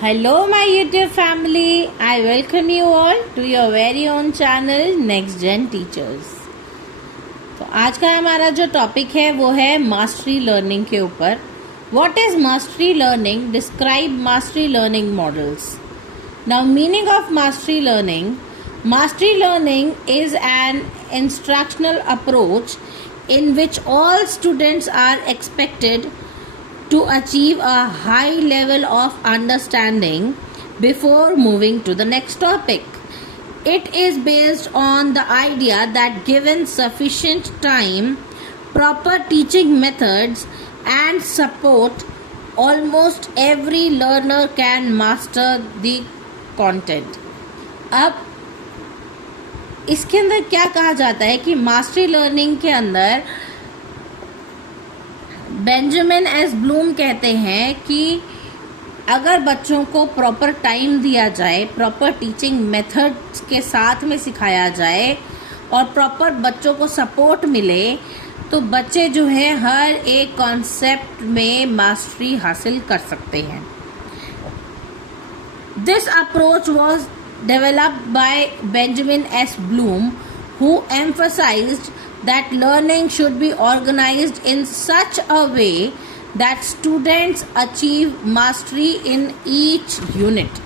Hello, my YouTube family. I welcome you all to your very own channel Next Gen Teachers. तो आज का हमारा जो topic है वो है मास्टरी लर्निंग के ऊपर. What is mastery learning? Describe mastery learning models. Now, meaning of mastery learning. Mastery learning is an instructional approach in which all students are expected to achieve a high level of understanding before moving to the next topic. It is based on the idea that given sufficient time, proper teaching methods and support, almost every learner can master the content. अब इसके अंदर क्या कहा जाता है कि mastery learning के अंदर बेंजामिन एस ब्लूम कहते हैं कि अगर बच्चों को प्रॉपर टाइम दिया जाए, प्रॉपर टीचिंग मेथड्स के साथ में सिखाया जाए और प्रॉपर बच्चों को सपोर्ट मिले तो बच्चे जो है हर एक कॉन्सेप्ट में मास्टरी हासिल कर सकते हैं. This approach was developed by Benjamin S Bloom who emphasized that learning should be organized in such a way that students achieve mastery in each unit.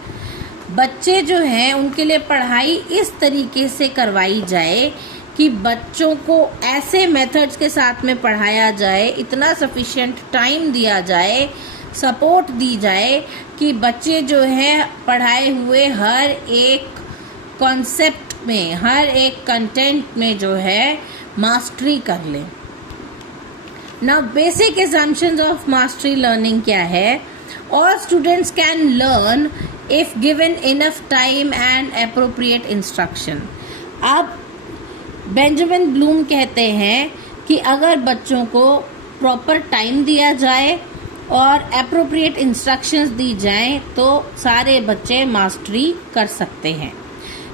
बच्चे जो हैं उनके लिए पढ़ाई इस तरीके से करवाई जाए कि बच्चों को ऐसे मेथड्स के साथ में पढ़ाया जाए, इतना सफिशिएंट टाइम दिया जाए, सपोर्ट दी जाए कि बच्चे जो हैं पढ़ाए हुए हर एक कॉन्सेप्ट में, हर एक कंटेंट में जो है मास्टरी कर लें. Now basic assumptions of mastery learning क्या है? All students can learn if given enough time and appropriate instruction. अब बेंजामिन ब्लूम कहते हैं कि अगर बच्चों को प्रॉपर टाइम दिया जाए और अप्रोप्रिएट इंस्ट्रक्शंस दी जाएं तो सारे बच्चे मास्टरी कर सकते हैं.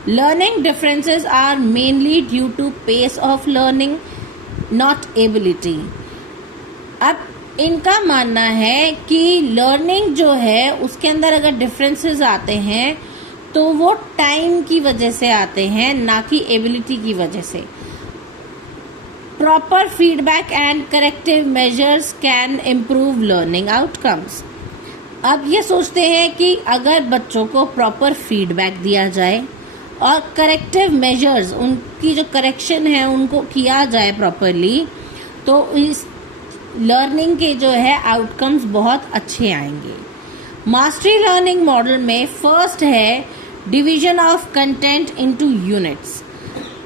Learning differences are mainly due to pace of learning, not ability. अब इनका मानना है कि लर्निंग जो है उसके अंदर अगर डिफरेंसेस आते हैं तो वो टाइम की वजह से आते हैं, ना कि एबिलिटी की वजह से. Proper feedback and corrective measures can improve learning outcomes. अब ये सोचते हैं कि अगर बच्चों को प्रॉपर फीडबैक दिया जाए और करेक्टिव मेजर्स, उनकी जो करेक्शन है उनको किया जाए प्रॉपरली तो इस लर्निंग के जो है आउटकम्स बहुत अच्छे आएंगे. मास्टरी लर्निंग मॉडल में फर्स्ट है division of content into units.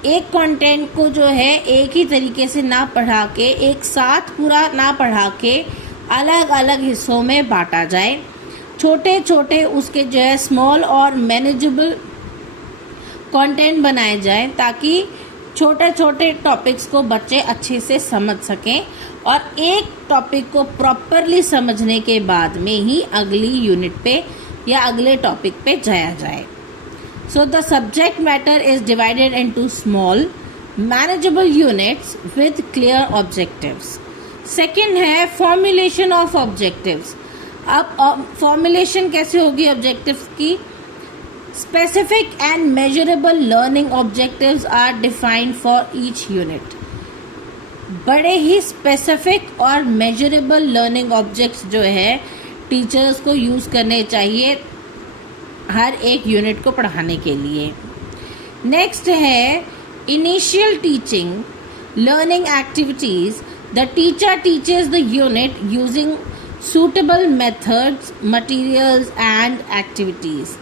एक कंटेंट को जो है एक ही तरीके से ना पढ़ा के, एक साथ पूरा ना पढ़ा के अलग अलग हिस्सों में बांटा जाए. छोटे छोटे उसके जो है स्मॉल और मैनेजेबल कंटेंट बनाए जाएं ताकि छोटे छोटे टॉपिक्स को बच्चे अच्छे से समझ सकें और एक टॉपिक को प्रॉपरली समझने के बाद में ही अगली यूनिट पे या अगले टॉपिक पे जाया जाए. So the subject matter is divided into small manageable units with clear objectives. Second है फॉर्मुलेशन ऑफ ऑब्जेक्टिव्स. अब फॉर्मुलेशन कैसे होगी ऑब्जेक्टिव्स की? Specific and measurable learning objectives are defined for each unit. बड़े ही स्पेसिफिक और मेजरेबल लर्निंग ऑब्जेक्ट्स जो है teachers को यूज़ करने चाहिए हर एक यूनिट को पढ़ाने के लिए. नेक्स्ट है initial teaching learning activities. The teacher teaches the unit using suitable methods, materials and activities.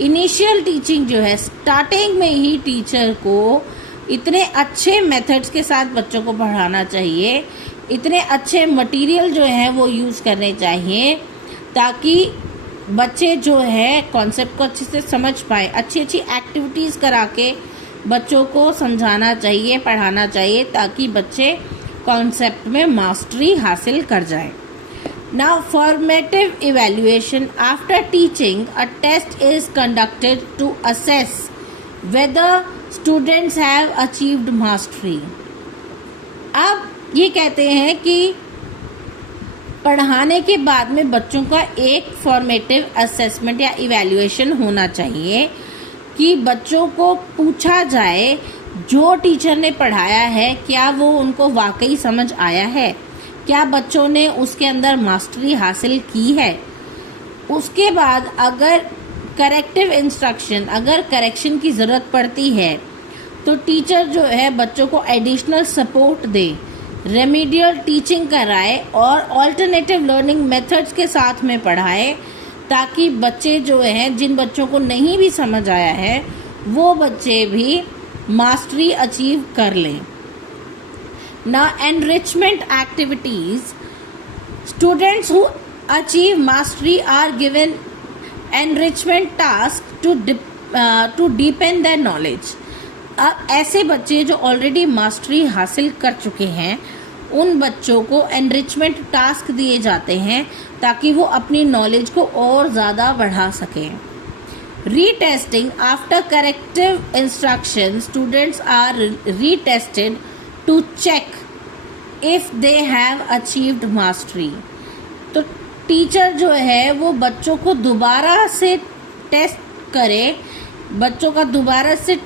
Initial teaching जो है स्टार्टिंग में ही टीचर को इतने अच्छे मेथड्स के साथ बच्चों को पढ़ाना चाहिए, इतने अच्छे मटेरियल जो हैं वो यूज़ करने चाहिए ताकि बच्चे जो है कॉन्सेप्ट को अच्छे से समझ पाए. अच्छी अच्छी एक्टिविटीज़ करा के बच्चों को समझाना चाहिए, पढ़ाना चाहिए ताकि बच्चे कॉन्सेप्ट में मास्टरी हासिल कर जाएं. Now, formative evaluation. After teaching, a test is conducted to assess whether students have achieved mastery. अब ये कहते हैं कि पढ़ाने के बाद में बच्चों का एक फॉर्मेटिव असेसमेंट या इवैल्यूएशन होना चाहिए कि बच्चों को पूछा जाए जो टीचर ने पढ़ाया है क्या वो उनको वाकई समझ आया है, क्या बच्चों ने उसके अंदर मास्टरी हासिल की है। उसके बाद अगर करेक्टिव इंस्ट्रक्शन, अगर करेक्शन की ज़रूरत पड़ती है तो टीचर जो है बच्चों को एडिशनल सपोर्ट दे, रेमीडियल टीचिंग कराए और ऑल्टरनेटिव लर्निंग मेथड्स के साथ में पढ़ाए, ताकि बच्चे जो हैं, जिन बच्चों को नहीं भी समझ आया है, वो बच्चे भी मास्टरी अचीव कर लें। Now, enrichment activities. Students who achieve mastery are given enrichment tasks to deepen their knowledge. अब ऐसे बच्चे जो ऑलरेडी मास्टरी हासिल कर चुके हैं उन बच्चों को एनरिचमेंट टास्क दिए जाते हैं ताकि वो अपनी नॉलेज को और ज़्यादा बढ़ा सकें। Retesting after corrective instruction, students are retested to check if they have achieved mastery. तो टीचर जो है वो बच्चों को दोबारा से टेस्ट करे, बच्चों का दोबारा से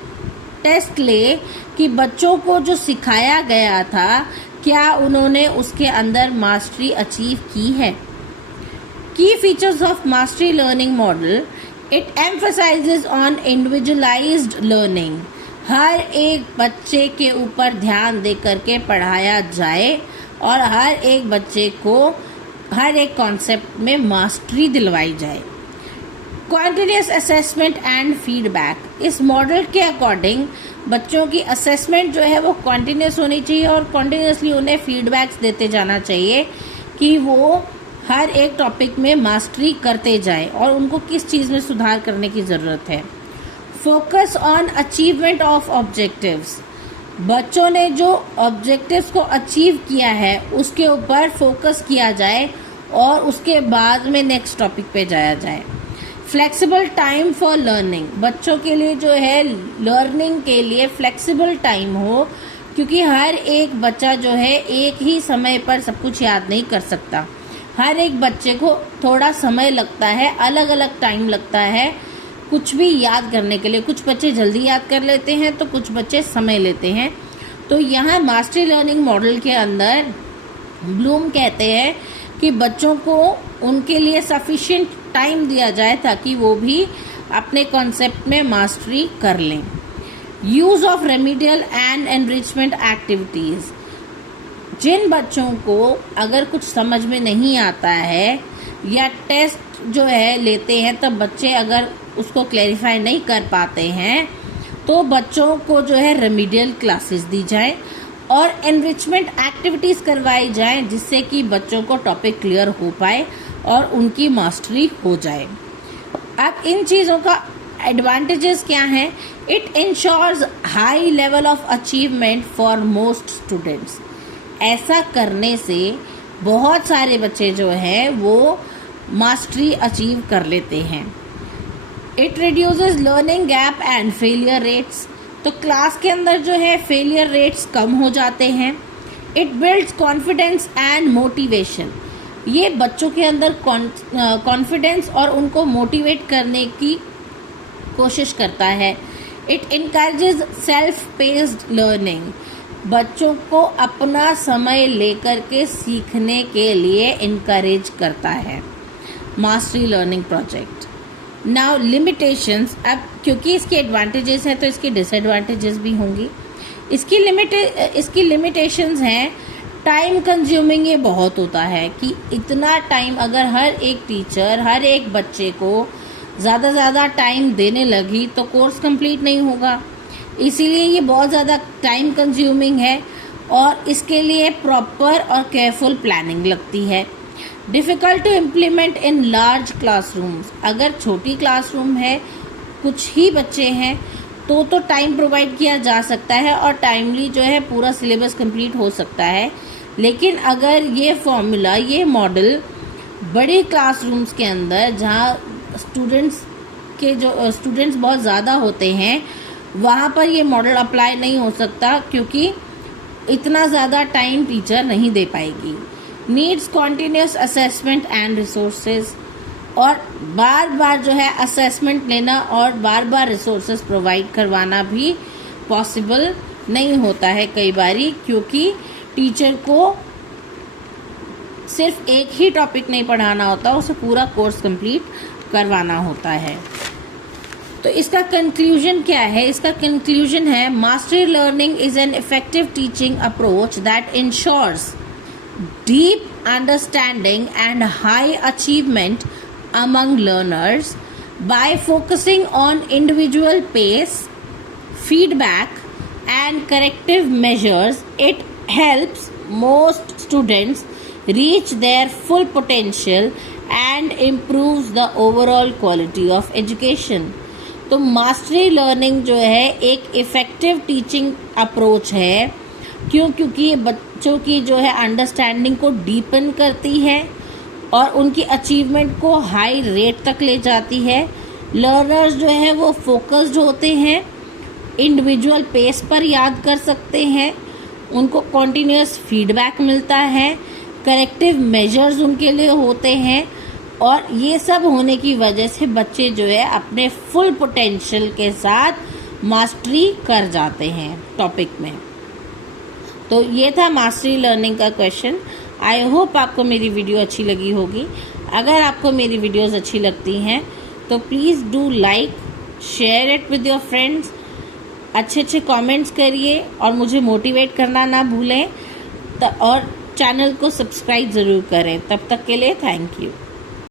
टेस्ट ले कि बच्चों को जो सिखाया गया था क्या उन्होंने उसके अंदर मास्टरी अचीव की है। Key features of mastery learning model, it emphasizes on individualized learning. हर एक बच्चे के ऊपर ध्यान दे करके पढ़ाया जाए और हर एक बच्चे को हर एक कॉन्सेप्ट में मास्टरी दिलवाई जाए। कॉन्टिन्यूस असेसमेंट एंड फीडबैक, इस मॉडल के अकॉर्डिंग बच्चों की असेसमेंट जो है वो कॉन्टिन्यूस होनी चाहिए और कॉन्टिन्यूसली उन्हें फीडबैक्स देते जाना चाहिए कि वो हर एक टॉपिक में मास्टरी करते जाएं और उनको किस चीज़ में सुधार करने की ज़रूरत है। Focus on achievement of objectives, बच्चों ने जो ऑब्जेक्टिव्स को अचीव किया है उसके ऊपर फोकस किया जाए और उसके बाद में नेक्स्ट टॉपिक पे जाया जाए। फ्लेक्सिबल टाइम फॉर लर्निंग, बच्चों के लिए जो है लर्निंग के लिए फ्लेक्सिबल टाइम हो, क्योंकि हर एक बच्चा जो है एक ही समय पर सब कुछ याद नहीं कर सकता। हर एक बच्चे को थोड़ा समय लगता है, अलग अलग टाइम लगता है कुछ भी याद करने के लिए। कुछ बच्चे जल्दी याद कर लेते हैं तो कुछ बच्चे समय लेते हैं। तो यहाँ मास्टरी लर्निंग मॉडल के अंदर ब्लूम कहते हैं कि बच्चों को उनके लिए सफिशिएंट टाइम दिया जाए ताकि वो भी अपने कॉन्सेप्ट में मास्टरी कर लें। Use of remedial and enrichment activities, जिन बच्चों को अगर कुछ समझ में नहीं आता है या टेस्ट जो है लेते हैं तब बच्चे अगर उसको क्लैरिफाई नहीं कर पाते हैं तो बच्चों को जो है रेमीडियल क्लासेस दी जाए और एनरिचमेंट एक्टिविटीज़ करवाई जाएं जिससे कि बच्चों को टॉपिक क्लियर हो पाए और उनकी मास्टरी हो जाए। अब इन चीज़ों का एडवांटेजेस क्या हैं? It ensures high level of achievement for most students. ऐसा करने से बहुत सारे बच्चे जो हैं वो मास्टरी अचीव कर लेते हैं। It reduces learning gap and failure rates, तो क्लास के अंदर जो है फेलियर रेट्स कम हो जाते हैं। It builds confidence and motivation, ये बच्चों के अंदर कॉन्फिडेंस और उनको मोटिवेट करने की कोशिश करता है। It encourages self paced learning, बच्चों को अपना समय लेकर के सीखने के लिए इनकरेज करता है mastery learning project. Now limitations, अब क्योंकि इसके एडवांटेजेस हैं तो इसके डिसएडवांटेजेस भी होंगी। इसकी लिमिटेशंस हैं, टाइम कंज्यूमिंग ये बहुत होता है कि इतना टाइम अगर हर एक टीचर हर एक बच्चे को ज़्यादा टाइम देने लगी तो कोर्स कंप्लीट नहीं होगा, इसीलिए ये बहुत ज़्यादा टाइम कंज्यूमिंग है और इसके लिए प्रॉपर और केयरफुल प्लानिंग लगती है। Difficult to implement in large classrooms, अगर छोटी क्लासरूम है कुछ ही बच्चे हैं तो टाइम प्रोवाइड किया जा सकता है और टाइमली जो है पूरा सिलेबस कंप्लीट हो सकता है। लेकिन अगर ये फॉर्मूला, ये मॉडल बड़े क्लासरूम्स के अंदर जहाँ स्टूडेंट्स बहुत ज़्यादा होते हैं वहाँ पर ये मॉडल अप्लाई नहीं हो सकता, क्योंकि इतना ज़्यादा टाइम टीचर नहीं दे पाएगी। Needs continuous assessment and resources, और बार बार जो है असेसमेंट लेना और बार बार रिसोर्सेज प्रोवाइड करवाना भी पॉसिबल नहीं होता है कई बारी, क्योंकि टीचर को सिर्फ एक ही टॉपिक नहीं पढ़ाना होता, उसे पूरा कोर्स कंप्लीट करवाना होता है। तो इसका कंक्लूजन क्या है? इसका कंक्लूजन है mastery learning is an effective teaching approach that ensures deep understanding and high achievement among learners by focusing on individual pace, feedback and corrective measures. It helps most students reach their full potential and improves the overall quality of education. तो mastery learning जो है एक effective teaching approach है, क्योंकि ये बच्चों की जो है अंडरस्टैंडिंग को डीपन करती है और उनकी अचीवमेंट को हाई रेट तक ले जाती है। लर्नर्स जो है वो फोकस्ड होते हैं, इंडिविजुअल पेस पर याद कर सकते हैं, उनको कॉन्टिन्यूस फीडबैक मिलता है, करेक्टिव मेजर्स उनके लिए होते हैं, और ये सब होने की वजह से बच्चे जो है अपने फुल पोटेंशियल के साथ मास्टरी कर जाते हैं टॉपिक में। तो ये था मास्टरी लर्निंग का क्वेश्चन। आई होप आपको मेरी वीडियो अच्छी लगी होगी। अगर आपको मेरी वीडियोस अच्छी लगती हैं तो please do like, share it with your friends, अच्छे कमेंट्स करिए और मुझे मोटिवेट करना ना भूलें, और चैनल को सब्सक्राइब ज़रूर करें। तब तक के लिए थैंक यू।